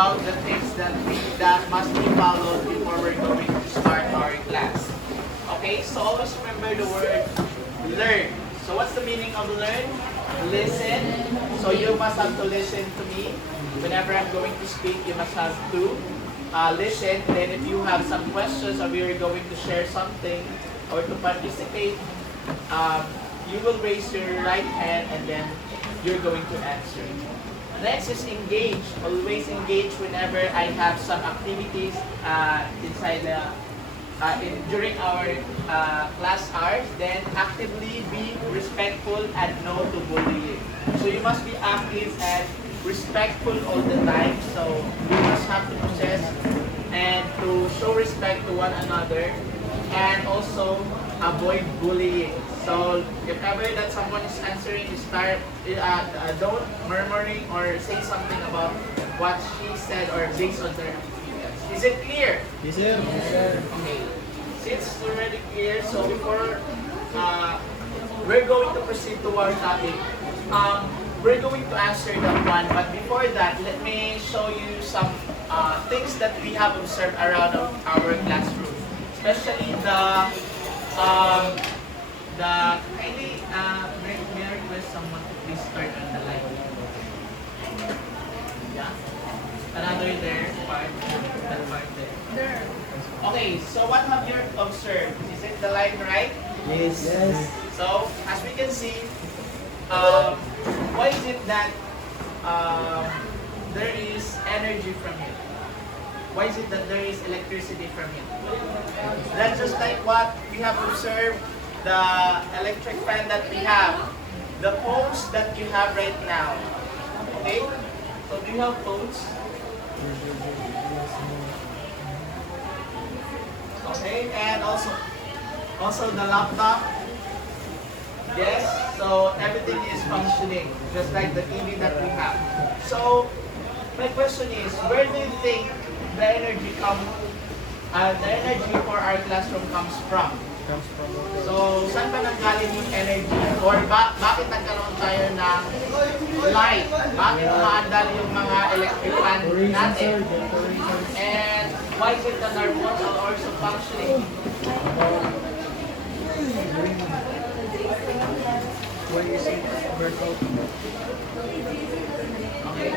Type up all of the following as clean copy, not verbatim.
about the things that must be followed before we're going to start our class. Okay, so always remember the word learn. So what's the meaning of learn? Listen. So you must have to listen to me. Whenever I'm going to speak, you must have to listen. Then if you have some questions or you're going to share something or to participate, you will raise your right hand and then you're going to answer. Next is engage. Always engage whenever I have some activities inside during our class hours. Then actively be respectful and no to bullying. So you must be active and respectful all the time. So you must have to possess and to show respect to one another and also avoid bullying. So if ever that someone is answering, don't murmuring or say something about what she said or based on their opinions. Is it clear? Yes, sir. Yes, sir. Okay. Since it's already clear, so before we're going to proceed to our topic, we're going to answer that one. But before that, let me show you some things that we have observed around our classroom, especially kindly may I request someone to please turn on the light. Yeah. Another there part. That part there. There. Okay, so what have you observed? Is it the line right? Yes. Yes. So as we can see, why is it that there is energy from it? Why is it that there is electricity from it? That's just like what we have observed, the electric fan that we have, the phones that you have right now. Okay? So do you have phones? Okay, and also the laptop. Yes, so everything is functioning, just like the TV that we have. So my question is, where do you think the energy for our classroom comes from? So, saan ba nanggaling yung energy? Or bakit nagkaroon tayo ng light? Bakit umaandar yung mga electric fan natin? And why is it that our phones are also functioning? When you see workout, Okay.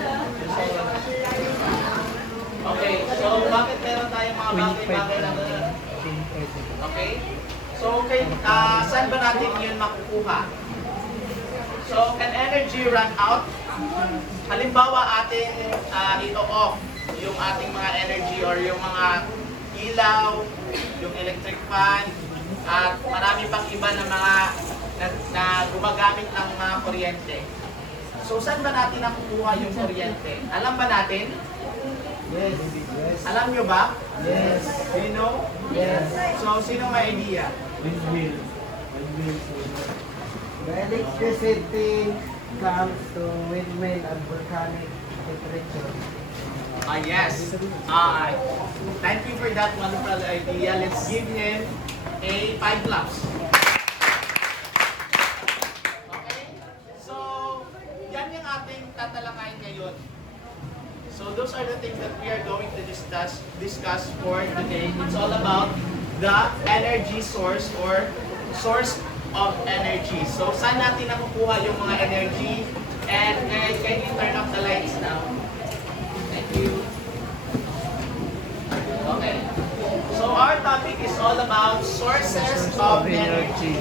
Okay, so bakit meron tayong mga bagay-bagay na ganun? Okay? So, saan ba natin yun makukuha? So, can energy run out? Halimbawa, atin ito-off yung ating mga energy or yung mga ilaw, yung electric fan, at marami pang iba na mga na gumagamit ng mga kuryente. So, saan ba natin nakukuha yung kuryente? Alam ba natin? yes. Yes. Alam nyo ba? Yes. Do you know? Yes. So, sino may idea? Windmill. Windmill. The electricity comes to windmill and volcanic temperature. Yes. Thank you for that wonderful idea. Let's give him a 5 claps. Okay? So, yan yung ating tatalakayin ngayon. So, those are the things that we are going to discuss for today. It's all about the energy source or source of energy. So, saan natin nakukuha yung mga energy? And can you turn off the lights now? Thank you. Okay. So our topic is all about sources of energy.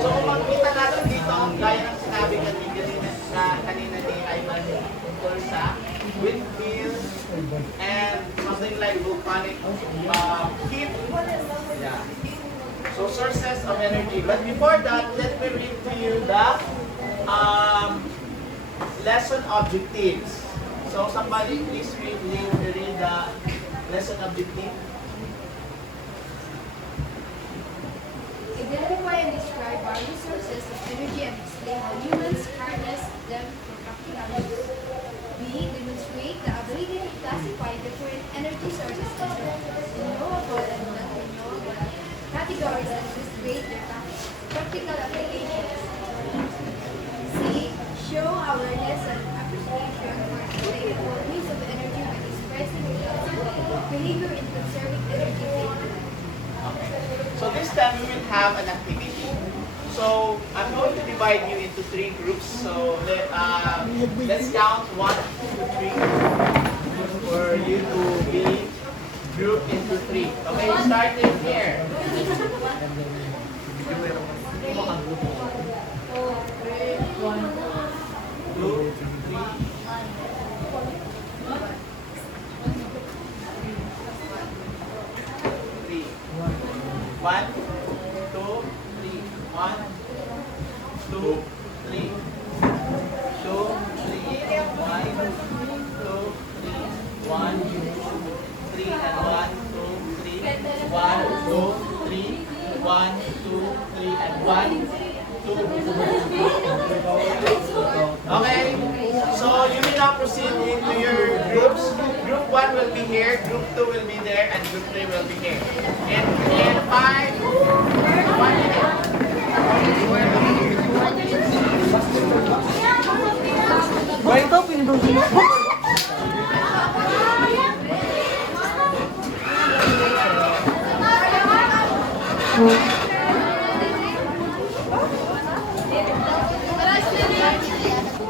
So kung makita natin dito, gaya ng sinabi kanina ni Ivan tungkol sa windmill and something like volcanic heat. Yeah. So sources of energy. But before that, let me read to you the lesson objectives. So somebody please read the lesson objective. Identify and describe various sources of energy and explain how humans harness them for practical use. B. Demonstrate the ability to classify different energy sources into renewable and non-renewable categories and illustrate their practical applications. C. Show awareness and appreciation for sustainable use of energy by behavior in conserving energy daily. Okay. So this time we will have an activity. So I'm going to divide you into 3 groups. So let's count 1, 2, 3 for you to be grouped into 3. Okay, starting here. 2, 3. 1, 2, 3. 1, 2, 3. 2, 3. 1, 2, 3. 1, 2, 3. And 1, 2, 3. 1, 2, 3. 1, 2, 3. And 1, 2. Okay, so you will now proceed into your groups. Group 1 will be here, group 2 will be there, and group 3 will be here. In 5, 1 minute. Ba ito, pinindong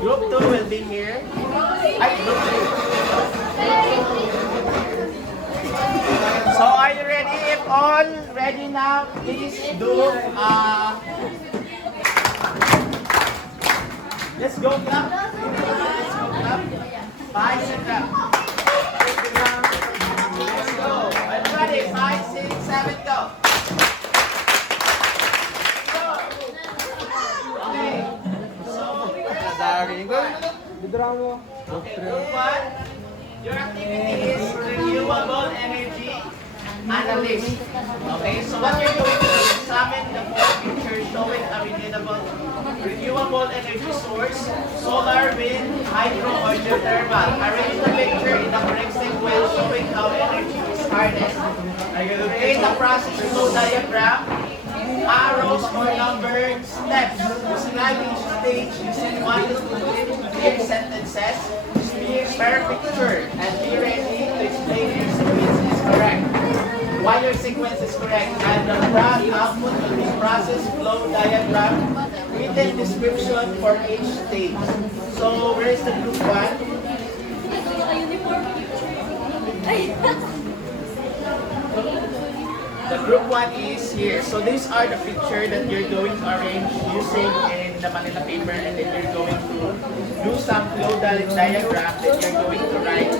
Group 2 will be here. Group 3. So are you ready? If all ready now, please do let's go clap. Let's go clap. 5 and clap. Let's go. Everybody, 5, 6, 7, go. Okay. So okay, group 1, your activity is renewable energy analyst. Okay, so what you're going to do is examine the 4 pictures showing a renewable energy source, solar, wind, hydro, or geothermal. Arrange the picture in the correct sequence showing how energy is harnessed. Create a process flow diagram, arrows or numbered steps. Describe each stage using 1 to 2 clear sentences. Per picture and be ready to explain your sequence is correct. Why your sequence is correct, and the output will be process flow diagram, written description for each stage. So where is the group 1? The group 1 is here. So these are the picture that you're going to arrange using in the Manila paper, and then you're going to do some flow diagram that you're going to write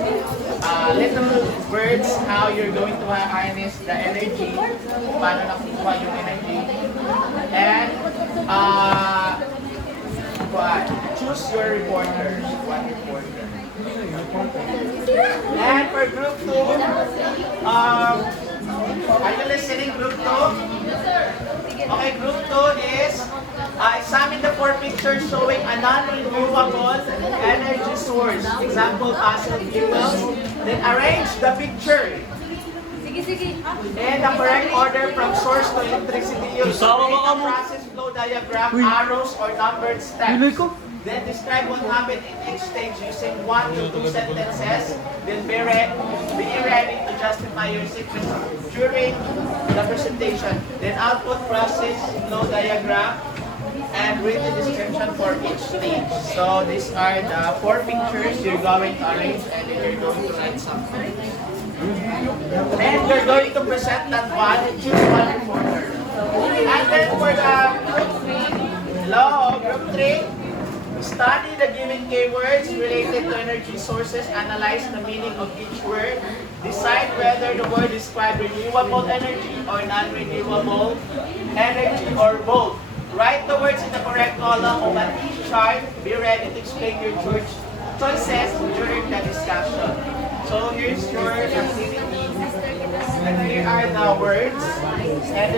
little words how you're going to harness the energy, paano nakukuha yung energy, and choose your reporters, one reporter. And for group 2, are you listening, group 2? Okay, group 2 is examine the 4 pictures showing a non-renewable energy source. Example, fossil fuels. Then arrange the picture in the correct order from source to electricity use. Create a process flow diagram, arrows, or numbered steps. Then describe what happened in each stage using 1 to 2 sentences. Then be ready to justify your sequence during the presentation. Then output process flow diagram and written description for each stage. So these are the 4 pictures you're going to arrange, and then you're going to write something. And you're going to present that one and choose one reporter. And then for the group 3, group 3, study the given keywords related to energy sources, analyze the meaning of each word, decide whether the word describes renewable energy or non-renewable energy or both. Write the words in the correct column of an each chart. Be ready to explain your choices during the discussion. So here's your activity. And here are the words. And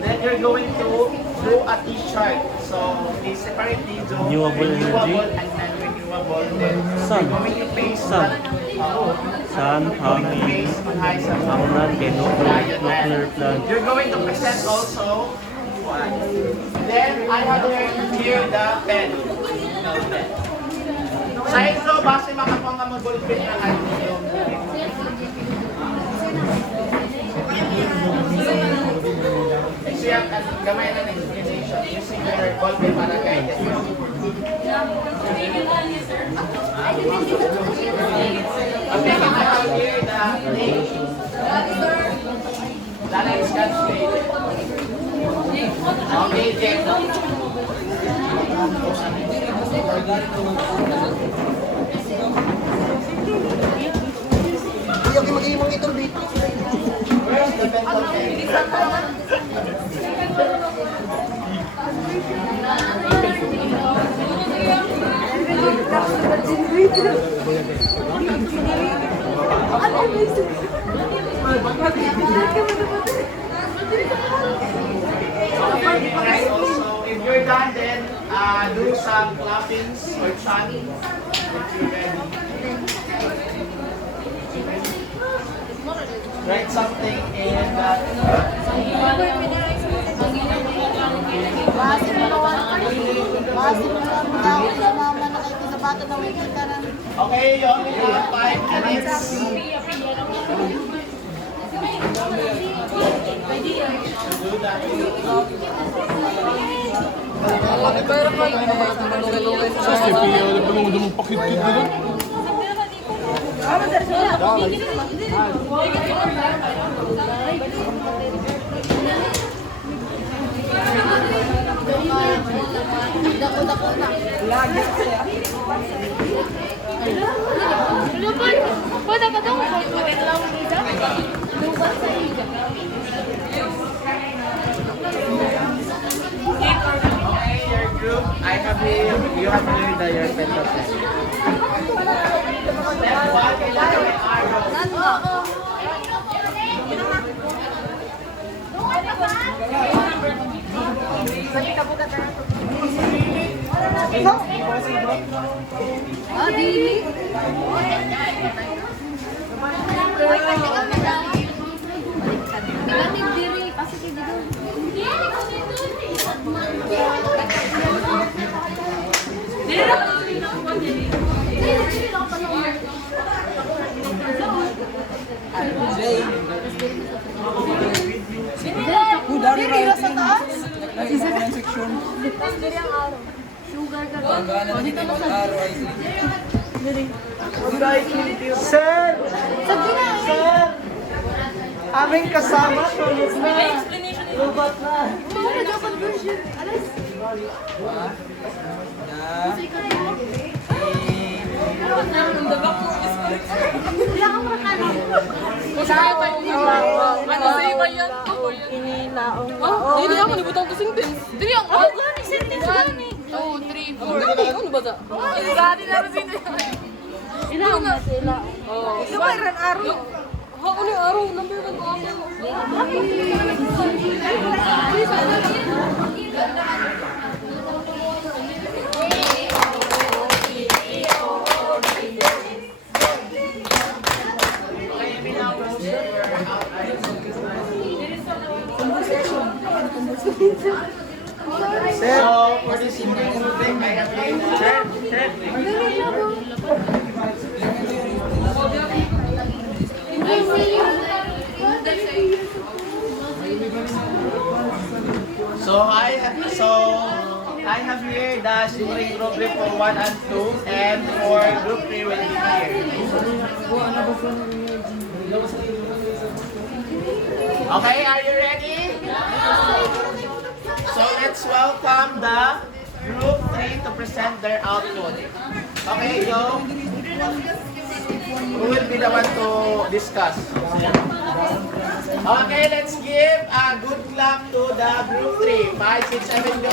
then you're going to do a T-chart. So they separately do renewable and non-renewable. Then you're going to paste Sun, hangin, ulan, nuclear plant. You're going to present also. Then I have here the pen. Sa ito, base makakuha nga mag-ballpen na natin yung So yan, gamay na explanation using your ballpen para guide it. Okay, can I have here the name? Lala is God straight. Okay, Jake. Hindi ako mag-iimang itong dito. Where's the mental pen? Right, also, if you're done, then do some clappings or chanting if you're ready. Write something and okay, you only have 5 minutes. Do that. Okay, your group, I have here, you have here the your pencil set. Step 1, kailangan may arrow. Sir! Sir! Aming kasama, tulog na. Lubat na. Dili ako nibutang ko sentence. Dili ako. Oh, gani sentence gani. 2, 3, 4. Ano ba sa? Gani na rin sentence. Ilang na sila. Oh. Sumayran araw. Ako ni araw number 1 ko ako. So, for this evening movement, I have here I have here the shooting problem for 1 and 2, and for group 3 will be here. Okay, are you ready? So let's welcome the group 3 to present their output. Okay, go. Who will be the one to discuss? Okay, let's give a good clap to the group 3. 5, 6, 7, go.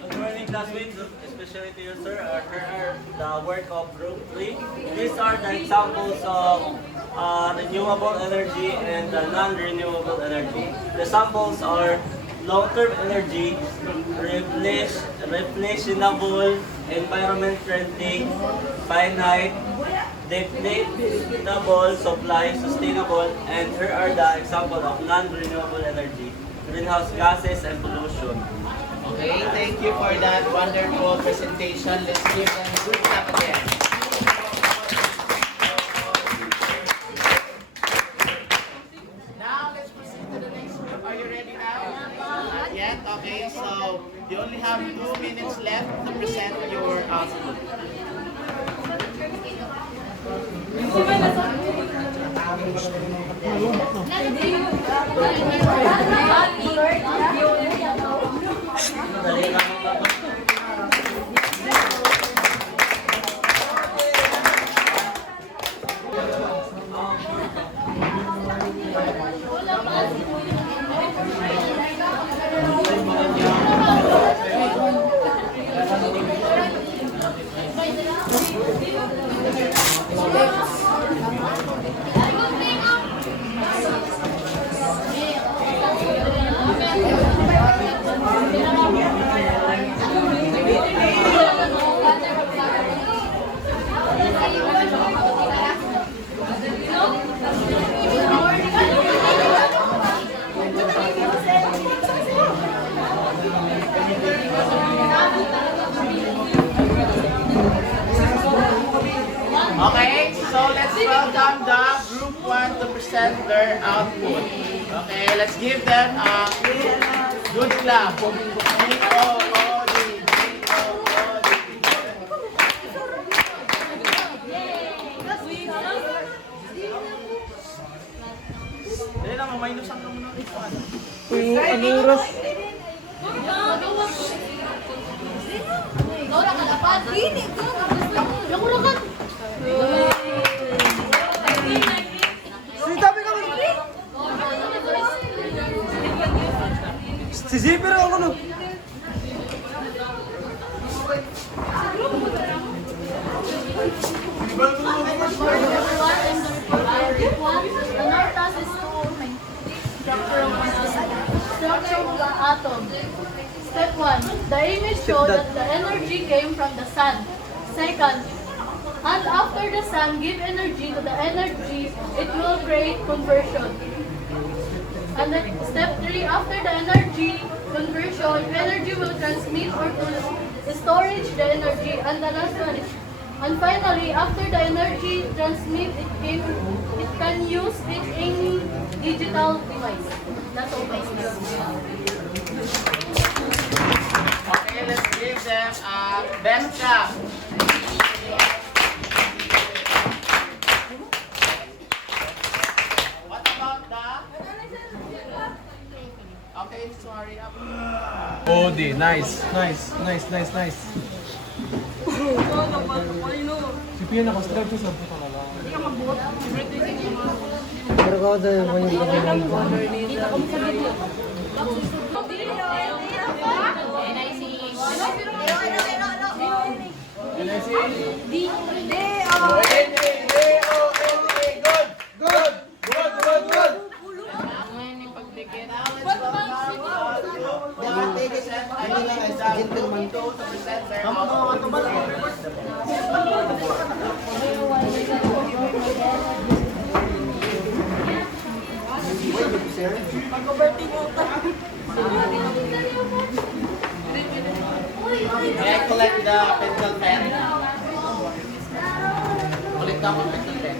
Good morning, classmates, especially to you, sir. Here are the work of Group 3. These are the examples of renewable energy and non-renewable energy. The samples are long-term energy, replenishable, environment-friendly, finite, depletable supply, sustainable, and here are the examples of non-renewable energy, greenhouse gases and pollution. Okay, thank you for that wonderful presentation. Let's give them a good clap again. So you only have 2 minutes left to present your output. Okay, so let's welcome the group 1 to present their output. Okay, let's give them a good clap. G-O-O-D, G-O-O-D. Dali lang, maminusan ka muna. Ang oras. Dora ka dapat. Dini ko. Yung urakan. Sinabi ka mo. Si Zipper ako no. The North task is to structure of the atom. Step 1. The image shows that the energy came from the sun. Second, and after the sun give energy to the energy, it will create conversion. And then step 3, after the energy conversion, energy will transmit or to storage the energy. And the last one is, and finally, after the energy transmit, it can use it in digital device. That's all my skills. Okay, let's give them a best clap. What about the... Okay, sorry. Odi, nice. Nice. Si Pia naka-stripe sa sabi ko na lang. Pero ka dahil mo yung May I collect the pencil pen? Collect ako ng pencil pen.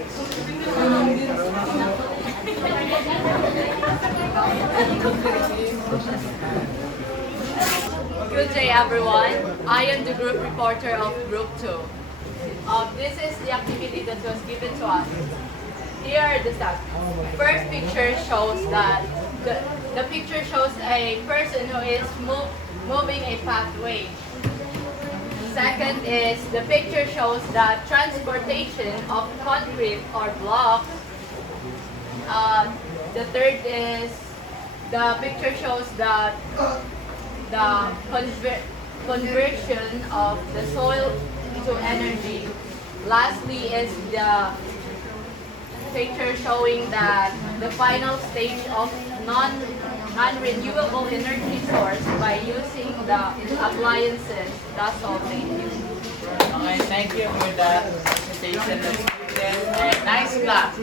Good day, everyone. I am the group reporter of Group 2. This is the activity that was given to us. Here are the steps. First picture shows that the picture shows a person who is moving a pathway. Second is the picture shows the transportation of concrete or blocks. The third is the picture shows that the conversion of the soil to energy. Lastly is the picture showing that the final stage of non-renewable energy source by using the appliances. That's all. Thank you. Okay, thank you for that presentation. And nice clap.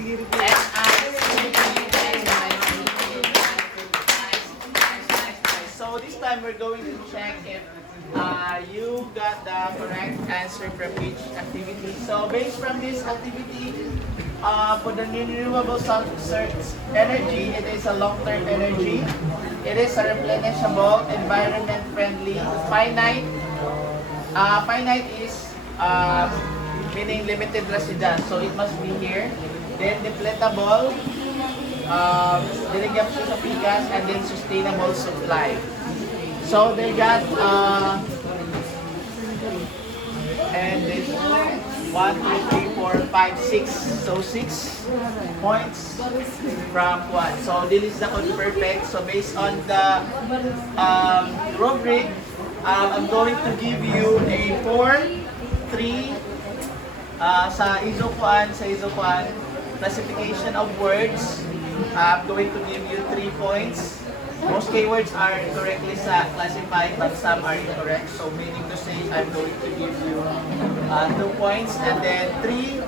So this time we're going to check if you got the correct answer from each activity. So based from this activity, for the renewable source energy, it is a long-term energy. It is a replenishable, environment-friendly, finite. Finite is meaning limited residence, so it must be here. Then depletable, diligent sa pikas, and then sustainable supply. So they got and this 1, 2, 3, 4, 5, 6. So 6 points from 1. So this is the perfect. So based on the rubric, I'm going to give you a 4, 3 sa Isoquan classification of words. I'm going to give you 3 points. Most keywords are correctly classified, but some are incorrect. So meaning to say, I'm going to give you 2 points, and then 3.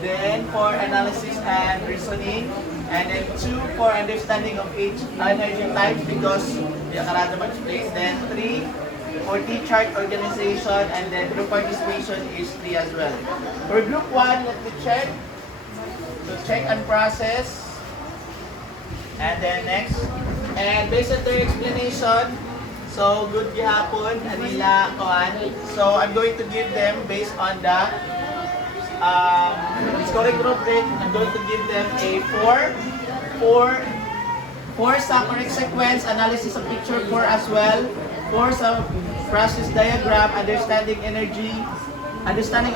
Then for analysis and reasoning, and then 2 for understanding of each energy type because the karada much place. Then 3 for T-chart organization, and then group participation is 3 as well. For group 1, let me check. So check and process. And then next. And based on their explanation, so good gihapon, Anila, Koan. So I'm going to give them based on the scoring rubric. I'm going to give them a 4 sa correct sequence, analysis of picture 4 as well. 4 sa process diagram, understanding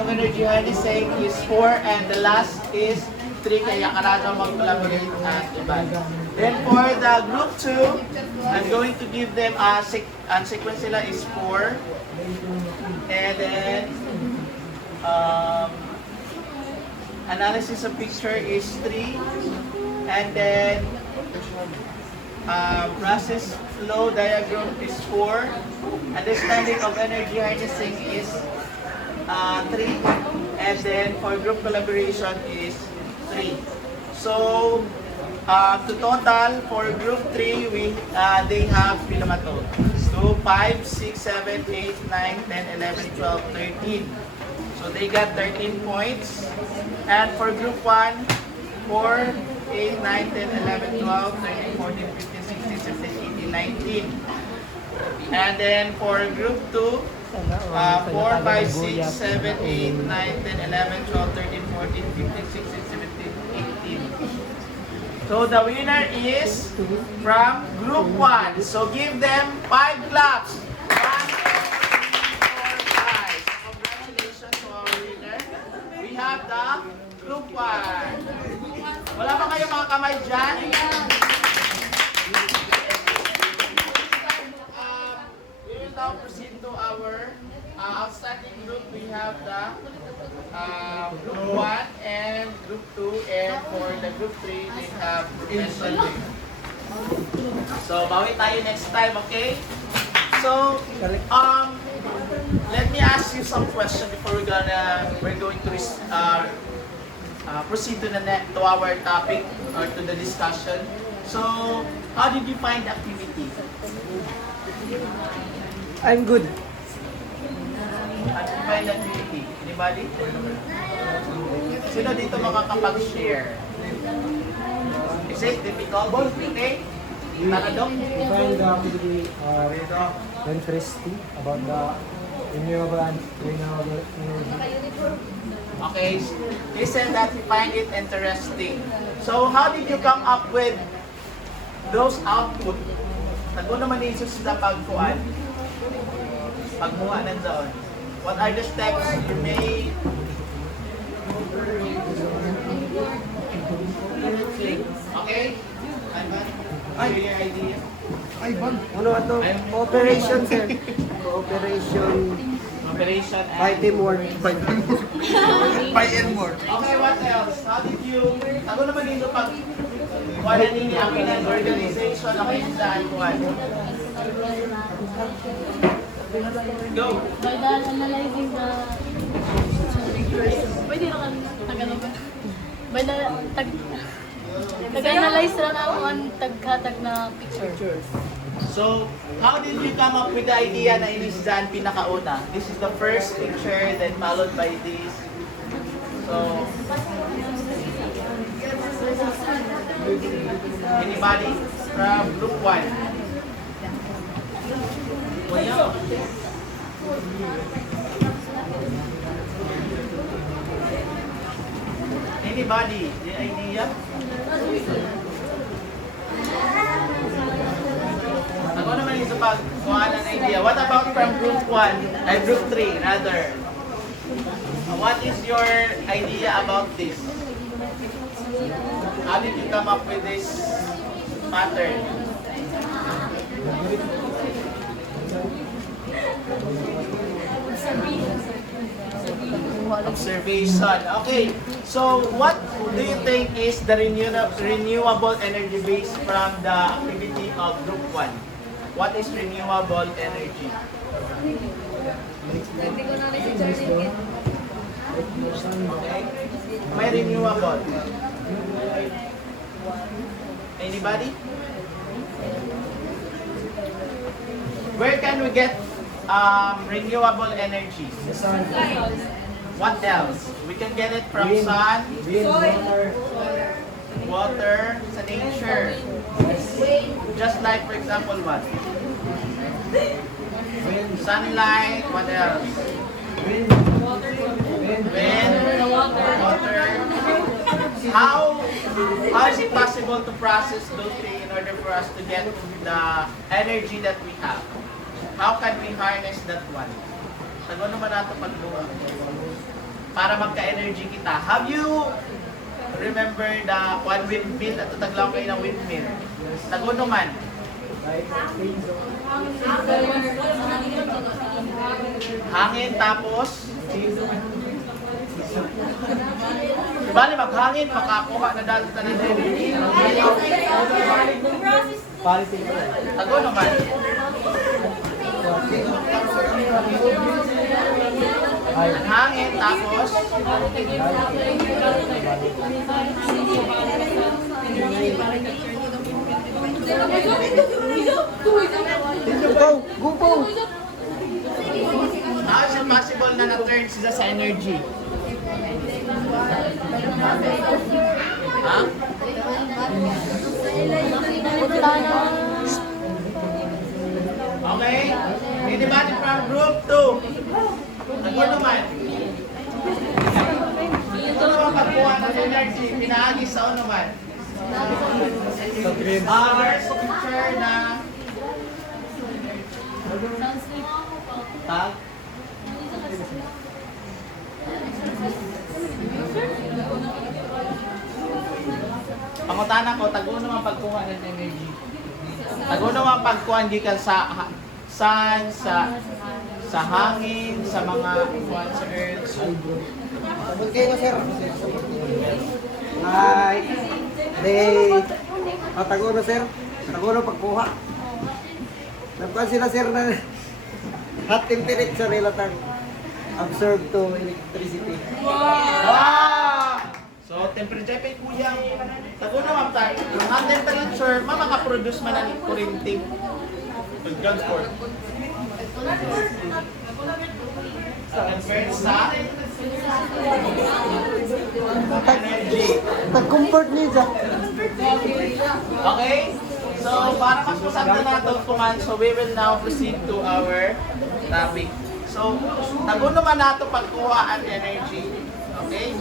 of energy harnessing is 4, and the last is 3, kaya karado mag-collaborate at iba. Then for the group 2, I'm going to give them ang sequence nila is 4. And then analysis of picture is 3. And then process flow diagram is 4. Understanding of energy harnessing is 3. And then for group collaboration is 3. So to total for group 3, they have Pilamato. So 5, 6, 7, 8, 9, 10, 11, 12, 13. So they got 13 points. And for group 1, 4, 8, 9, 10, 11, 12, 13, 14, 15, 16, 17, 18, 19. And then for group 2, 4, 5, 6, 7, 8, 9, 10, 11, 12, 13, 14, 15, 16, 17, 18. So the winner is from group 1. So give them 5 claps. 1, 2, 3, 4, 5. Congratulations to our winner. We have the group 1. Wala ba kayo mga kamay dyan? We will now proceed to our outstanding group. We have the group 1 and group 2, and for the group 3, we have professional. So, bawi tayo next time, okay? So, let me ask you some questions before we're going to proceed to to our topic or to the discussion. So, how did you find the activity? I'm good. How did you find the activity? Anybody? Sino dito makakapag-share? Is it difficult? Okay? Taradok? I find the activity interesting about the renewable energy. Okay, he said that he find it interesting. So, how did you come up with those output? Nagpo naman ni Jesus sa pagkuhan. Pagmuha ng zone. What are the steps you made? Okay? Ivan? Share your idea. Ano ito? Cooperation, sir. Cooperation. Operation and... By teamwork. Okay, what else? How did you... Ako naman dito pag... Wala nini ang pinag organization ng isaan kuhan. Go! By the analyzing the pwede na kan tagalog ba? By the tag-analyze na ang taghatag na picture. So, how did you come up with the idea na inisdan pinakauna? This is the first picture, then followed by this. So, Anybody from group 1? Anybody? The idea? Ako naman yung sa pagkuha ng idea. What about from group 1? Ay, group 3 rather. What is your idea about this? How did you come up with this pattern? Observation. Okay. So, what do you think is the renewable energy base from the activity of group 1? What is renewable energy? Okay. May renewable. Anybody? Where can we get renewable energy? The sun. What else? We can get it from Wind. sun, Wind, water, sa nature. Just like, for example, what? Sunlight, what else? wind, Wind, water. How is it possible to process those things in order for us to get the energy that we have? How can we harness that one? Tago naman nato pagbuha. Para magka-energy kita. Have you remember the one windmill? At taglaw kayo ng windmill. Tago naman. Hangin tapos bali maghangin, makakuha na dahil na ng energy. Tago naman. Ang hangin tapos Go! Go po! how is it possible na na-turn sila sa energy? Ha? Okay? Anybody from group 2? Tago naman. Ito naman pagkuha ng energy, pinaagis sa naman. There's a picture na tag. Pangutana ko, tago naman pagkuha ng energy. Tago naman pagkuha gikan sa sun, sa hangin, sa mga kuwan sa earth. Sabot kayo na, sir. Hi. Day. Tago na, sir. Tago na pagkuha. Nakuha sila, sir, na hot temperature nila tang absorb to electricity. Wow! So, temperature pa kuya. Tago naman tayo. Ang temperature, makaproduce man ng kuryente. Pag-transport. Convert sa energy. Tag-comfort niya. Okay? So, para mas masagda natin kuman, so we will now proceed to our topic. So, tago naman nato pagkuha ang energy. Okay?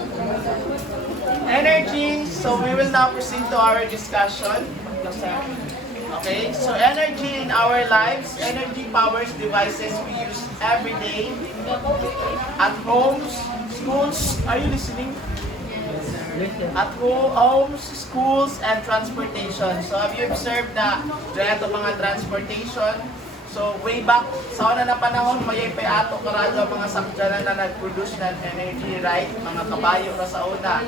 Energy, so we will now proceed to our discussion. Okay, so energy in our lives, energy powers devices we use every day at homes, schools. Are you listening? At homes, schools, and transportation. So have you observed na dahil ito mga transportation? So way back sa una na panahon, mayay pa ato karado ang mga sakyanan na nag-produce ng energy, right? Mga kabayo na sa una.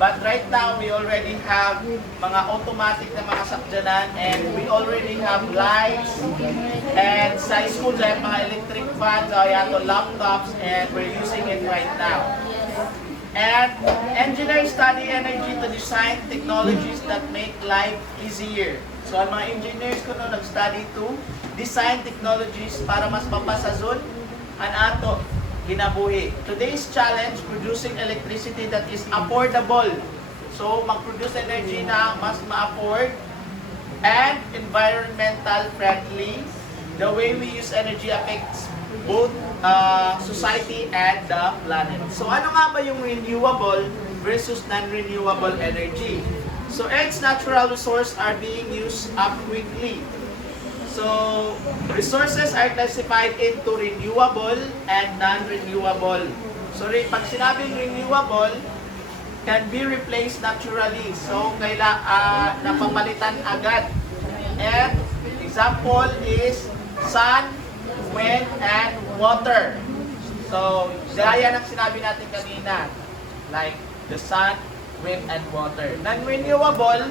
But right now, we already have mga automatic na mga sakyanan and we already have lights and sa school dahil mga electric fans, ato laptops, and we're using it right now. And engineers study energy to design technologies that make life easier. So ang mga engineers ko no nag-study to design technologies para mas mapasazon ang ato ginabuhi. Today's challenge, producing electricity that is affordable. So, mag-produce energy na mas ma-afford and environmental friendly. The way we use energy affects both society and the planet. So, ano nga ba yung renewable versus non-renewable energy? So, Earth's natural resources are being used up quickly. So, resources are classified into renewable and non-renewable. So, pag sinabing renewable, can be replaced naturally. So, napapalitan agad. And example is sun, wind, and water. So, gaya ng sinabi natin kanina, like the sun, wind, and water. Non-renewable,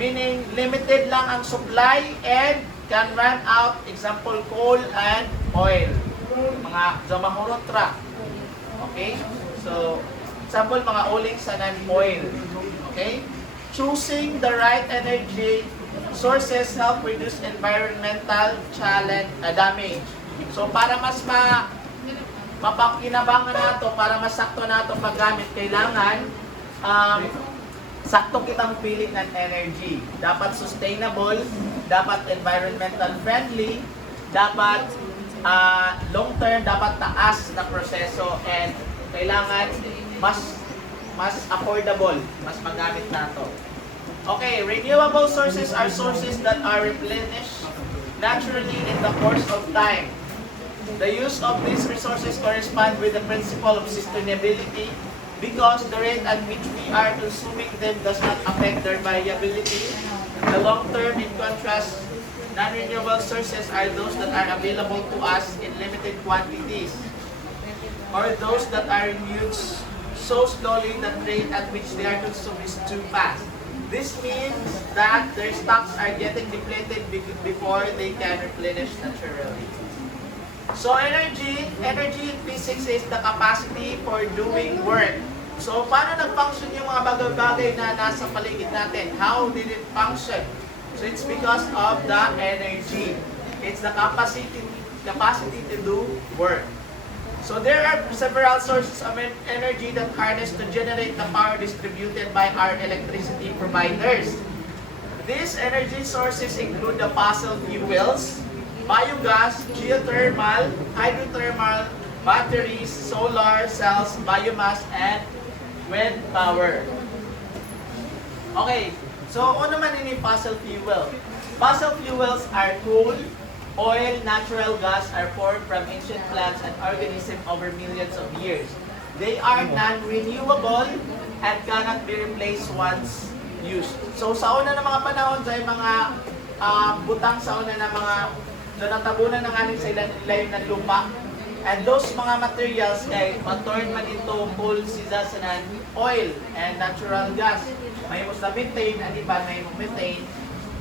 meaning limited lang ang supply and can run out, example, coal and oil. Mga zamahuro truck. Okay? So, example, mga uling sa non-oil. Okay? Choosing the right energy sources help reduce environmental damage. So, para mas mapakinabangan nato, para mas sakto nato paggamit, kailangan sakto kitang pili ng energy. Dapat sustainable, dapat environmental friendly, dapat long term, dapat taas na proseso, and kailangan mas affordable, mas magamit nato. Okay, renewable sources are sources that are replenished naturally in the course of time. The use of these resources correspond with the principle of sustainability because the rate at which we are consuming them does not affect their viability. The long term, in contrast, non-renewable sources are those that are available to us in limited quantities or those that are used so slowly that rate at which they are consumed is too fast. This means that their stocks are getting depleted before they can replenish naturally. So energy in physics is the capacity for doing work. So paano nag-function yung mga bagay-bagay na nasa paligid natin? How did it function? So it's because of the energy. It's the capacity to do work. So there are several sources of energy that harness to generate the power distributed by our electricity providers. These energy sources include the fossil fuels, biogas, geothermal, hydrothermal, batteries, solar cells, biomass, and wind power. Okay, so ano man ini fossil fuel? Fossil fuels are coal, oil, natural gas are formed from ancient plants and organisms over millions of years. They are non-renewable and cannot be replaced once used. So sa una ng mga panahon, sa mga butang sa una ng mga natabunan ng aning sa ilalim ng lupa. And those mga materials kay ma-turn man into coal, sisa sa oil and natural gas. May mo sa methane, ang iba may mo methane.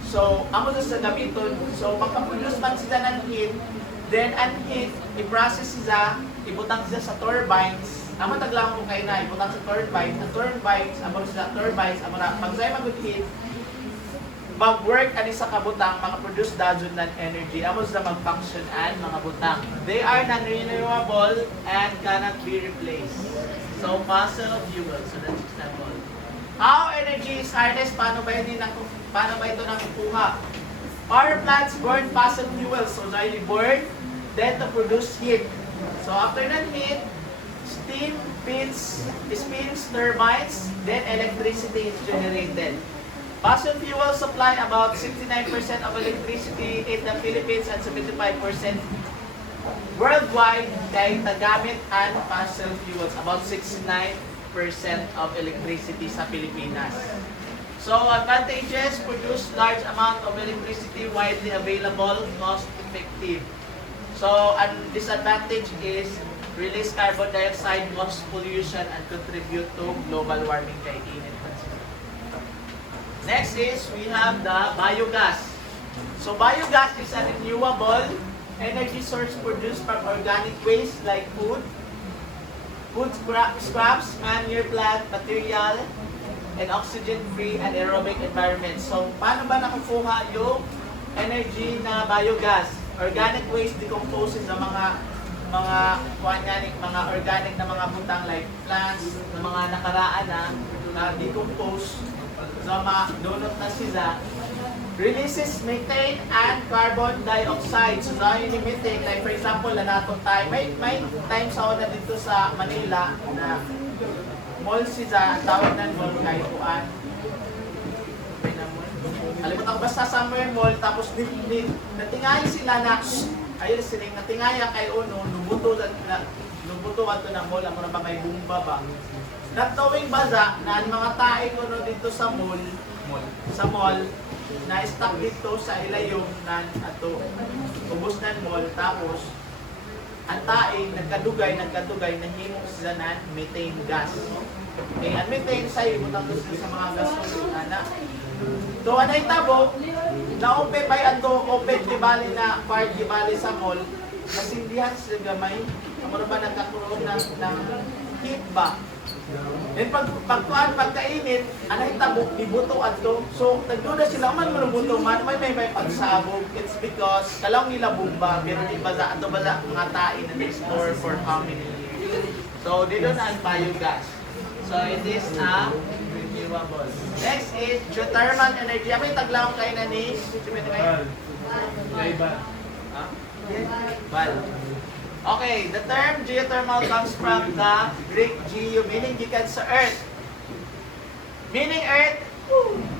So, amo sa gamiton. So, pagka-produce man sila ng heat, then ang heat, i-process sila, ibutang sila sa turbines. Amo taglang ko kayo na, ibutang sa turbines. Ang turbines, amo na, pag sa'yo mag-heat, mag-work ani sa kabutang, maka-produce dazon ng energy. Amo sila mag-function and mga butang. They are non-renewable and cannot be replaced. So, fossil fuel. So, that's example. How energy is harnessed? Paano ba ito nakukuha? Power plants burn fossil fuels. So, they burn, then to produce heat. So, after that heat, steam spins turbines, then electricity is generated. Fossil fuels supply about 69% of electricity in the Philippines and 75% worldwide dahil nagamit ang fossil fuels. About 69% of electricity sa Pilipinas. So, advantages, produce large amount of electricity, widely available, cost-effective. So, ang disadvantage is release carbon dioxide, cause pollution, and contribute to global warming kay init. Next is, we have the biogas. So, biogas is a renewable energy source produced from organic waste like food scraps, manure plant material, and oxygen-free and aerobic environment. So, paano ba nakukuha yung energy na biogas? Organic waste decomposes ng mga mga mga organic na mga butang like plants na mga nakaraan na decompose, so madunot na sila, releases methane and carbon dioxide. So na yung methane, like for example, na natong tayo, may time sa una dito sa Manila na mall sila, tawag ng mall kahit kuan. Kalimutan ko basta somewhere mall, tapos natingayan sila na, ayun sila, natingaya kay Uno, nubuto ato ng mall, ang ba may bumba ba? Natawing baza na ang mga tae ko no dito sa mall, na stuck dito sa ilayong nan ato ubos nan mall, tapos ang tae nagkadugay nahimo sila nan methane gas. Okay, ang methane sa ibutang sa mga gas na so anay tabo na open by ato open di bali na part di bali sa mall, nasindihan sila gamay amo ba nagkakuroon ng heat ba. Then pagkainit, anay tabok, ibuto ato. So, nagduda sila, man mo buto man, may pagsabog. It's because, kalawang nila bumba, pero di baza, ato baza, mga tae na store for how many years. So, dito na ang biogas. So, it is a renewable. Next is geothermal energy. May taglawang kayo na ni? Bal. Okay, the term geothermal comes from the Greek geo, meaning gikan sa earth. Meaning earth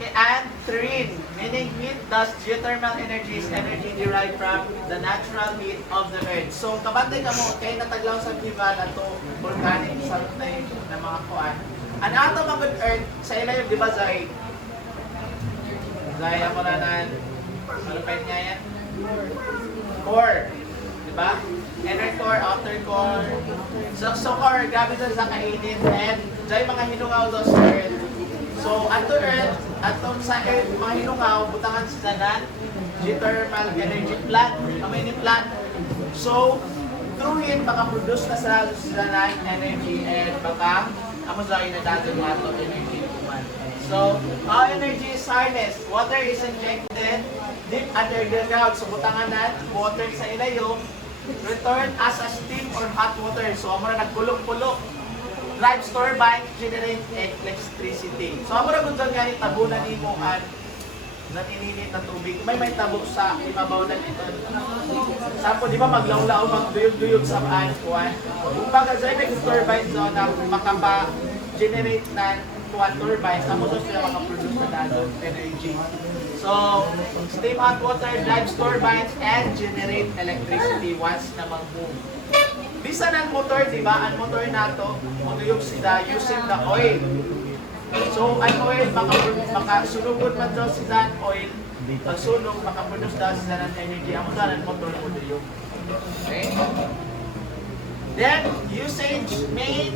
and terrain, meaning heat. Thus, geothermal energy is energy derived from the natural heat of the earth. So, kabantay ka mo, kay nataglaw sa giban ato volcanic something na mga kuan. Ang ato mga earth, sa ilayong di ba, Zay? Zay, ako na nan, ano pa niya yan? Core. Diba? Inner core, outer core. So core, grabe sa kainit. And dahil mga hinungaw daw sa earth. So, ato earth, ato sa earth, mga hinungaw, butangan sila nan geothermal energy plant. Kamay ni plant. So, through it, makaproduce na sila nan energy and baka amazay na dati mga ato energy kuman. So, how energy is harnessed? Water is injected deep underground. So, butangan nan, water sa ilayo, return as a steam or hot water. So, amo na nagpulok-pulok. Drives turbine, generate electricity. So, amo na kung dyan ganit, tabunan ni mo ang naninit na tubig. May tabo sa ibabaw na dito. Sampo, di ba maglaw-law, magduyog-duyog sa paan kuwan. Kung baga, dyan may turbine so, na makapa-generate na kuwan turbine, amo doon sila makaproduce na dadong energy. So, steam hot water drives turbines and generate electricity once na mag-boom. Bisa ng motor, di ba? Ang motor nato, maguyog sila using the oil. So, ang oil, makasunugod man daw sila ang oil. Pag sunog, makaproduce daw sila ng energy. Ang motor maguyog. Okay? Then, usage, main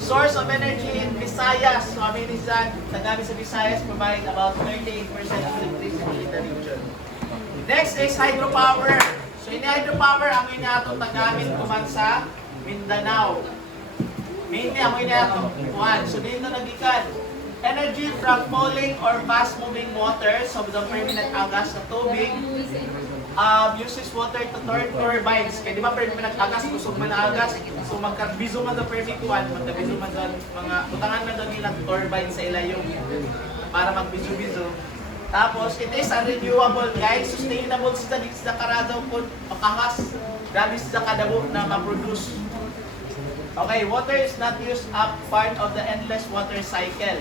source of energy in Visayas. So, amin isan, nagamit sa Visayas, provide about 38% of electricity in the region. Next is hydropower. So, in hydropower, amin na ito tagamit kuman sa Mindanao. Mainly, amin na ito. So, dito nagikan. Energy from falling or fast-moving water. So, the permanent agas na tubig. Uses water to turn turbines. Kaya di ba permanent agas, kusog man na agas. So magkabizo man daw permit kuwan, magkabizo man daw mga butangan man daw nilang turbine sa ilayong para magbizo-bizo. Tapos it is a renewable guys, sustainable sa karadaw po makahas. Grabe sa kadabo na ma-produce. Okay, water is not used up part of the endless water cycle.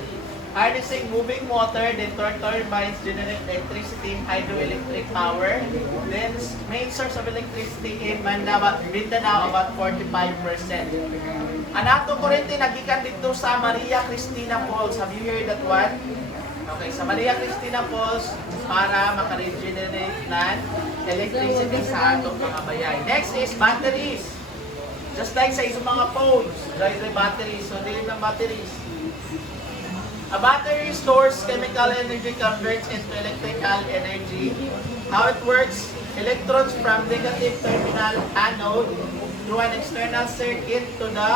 Harnessing moving water, then turbines generate electricity, hydroelectric power. Then main source of electricity in Mindanao about 45%. Ang ato kurente nagikan dito sa Maria Cristina Falls. Have you heard that one? Okay, sa Maria Cristina Falls para makaregenerate ng electricity sa atong mga bayan. Next is batteries. Just like sa isang mga phones, dahil batteries, so din ng batteries. A battery stores chemical energy, converts into electrical energy. How it works, electrons from negative terminal anode through an external circuit to the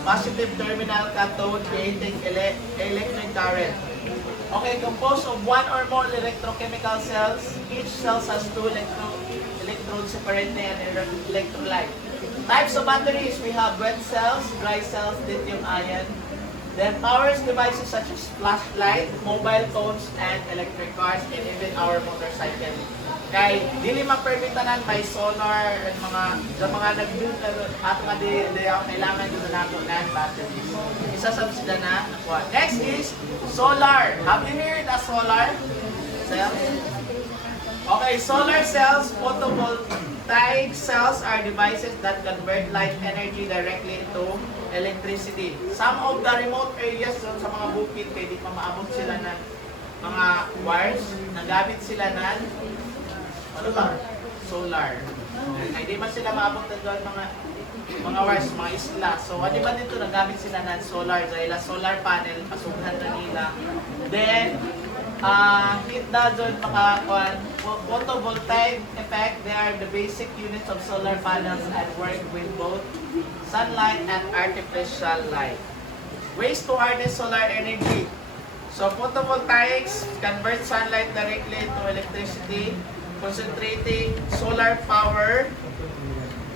positive terminal cathode, creating electric current. Okay, composed of one or more electrochemical cells. Each cell has two electrodes separately and electrolyte. Types of batteries, we have wet cells, dry cells, lithium ion. Then powers devices such as flashlight, mobile phones, and electric cars, and even our motorcycle. Kay dili mapermitanan may solar at mga nag-build ato nga di kailangan dito nato ng batteries. Isa sa sila na nakuha. Next is solar. Have you heard of solar cells? Okay, solar cells, photovoltaic cells are devices that convert light energy directly into electricity. Some of the remote areas doon sa mga bukid, pwede pa maabot sila ng mga wires, nagamit sila ng ano ba? Solar. Ay, di man sila maabot na doon mga wires, mga isla. So, di ba dito nagamit sila ng solar? Dahil solar panel, pasughan na nila. Then, heat na doon makakuan. Photovoltaic effect, they are the basic units of solar panels and work with both sunlight and artificial light. Ways to harness solar energy. So photovoltaics convert sunlight directly into electricity, concentrating solar power.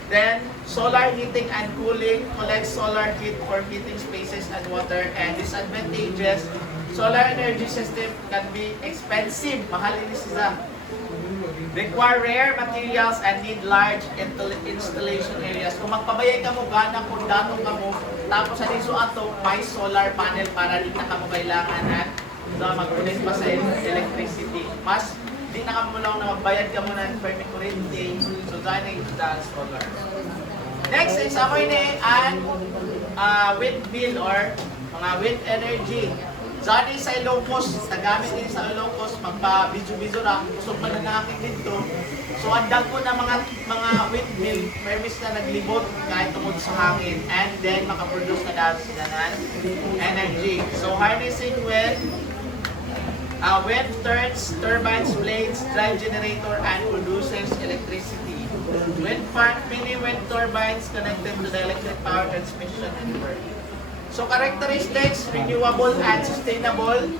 Then solar heating and cooling collects solar heat for heating spaces and water. And disadvantages, solar energy system can be expensive, mahal ini siya. Require rare materials and need large installation areas. Kung magpabayay ka mo, gana kung dato ka mo, tapos sa niso ato, may solar panel para di na ka mo kailangan na mag-ulit pa sa electricity. Mas di na ka mo lang na magbayad ka mo ng permit kuryente, so dahil na ito dahil solar. Next is ako ini ang windmill or mga wind energy. Dati sa Ilocos, nagamit din sa Ilocos, magpa-video-video na, kusog man na nakin dito. So, andag ko na mga windmill, permis na naglibot kahit tungkol sa hangin, and then makaproduce na dahil sila ng energy. So, harnessing wind turns turbines, blades, drive generator, and produces electricity. Wind farm, mini wind turbines connected to the electric power transmission network. So characteristics, renewable and sustainable.